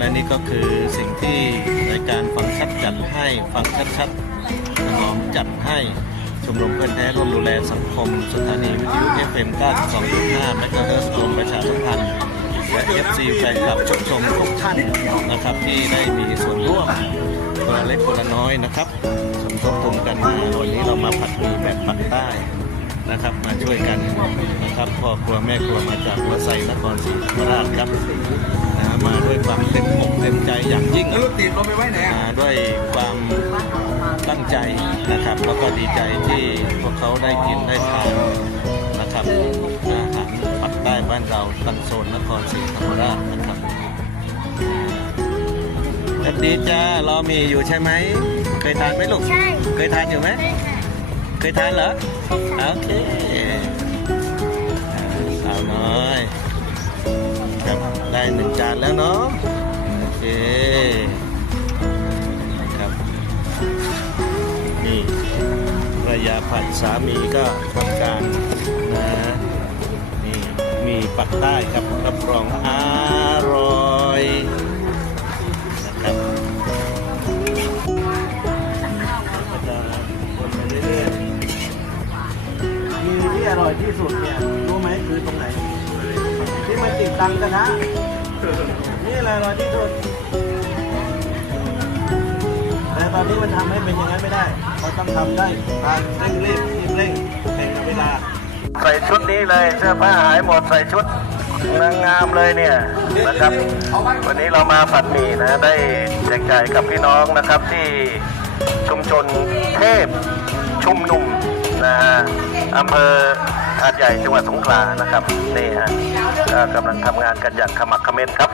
และนี่ก็คือสิ่งที่รายการฟังชัดจัดให้ฟังชัดชัดถนอมจัดให้ชมรมเพื่อนแท้ร่วมดูแลสังคม สถานีวิทยุ FM 92.5เมกะเฮิรตซ์กรมประชาสัมพันธ์และ FC แฟนคลับชมชมทุกท่านนะครับที่ได้มีส่วนร่วมคนละเล็กคนละน้อยนะครับสมทบทุนกันมาวันนี้เรามาผัดหมีแบบปักใต้นะครับมาช่วยกันนะครับพ่อครัวแม่ครัวมาจากหัวไซนครศรีธรรมราชครับ มาด้วยความเต็มอกเต็มใจอย่างยิ่งแล้วรถติดเราไปไว้ไหนอะมาด้วยความตั้งใจนะครับ แล้วก็ดีใจที่พวกเขาได้กินได้ทานนะครับอาหารปักใต้บ้านเราตั้งโซนนครศรีธรรมราชนะครับสวัสดีจ้ารอมีอยู่ใช่ไหม เคยทานไหมลูกใช่เคยทานอยู่ไหมได้ค่ะเคยทานเหรอโอเคอ่าสาวน้อยครับ ได้หนึ่งจานแล้วเนาะโอเคครับนี่ภรรยาผัดสามีก็ทำการนะนี่มีปักใต้ครับรับรองอร่อยนะครับก็จะวนไปเรื่อยๆมีที่อร่อยที่สุดเนี่ยรู้ไหมคือตรงไหน ที่มันติดตังกระทะ นี่แหละอร่อยที่สุดแต่ตอนนี้มันทำให้เป็นอย่างนั้นไม่ได้เราต้องทำได้ทานเร่งรีบรีบเร่งแข่งกับเวลา ใส่ชุดนี้เลยเสื้อผ้าหายหมดใส่ชุดนางงามเลยเนี่ยนะครับ วันนี้เรามาผัดหมี่นะได้แจกจ่ายกับพี่น้องนะครับที่ชุมชนเทพชุมนุมนะฮะอำเภอหาดใหญ่จังหวัดสงขลานะครับนี่ฮะ กำลังทำงานกันอย่างขมักเขม้นครับ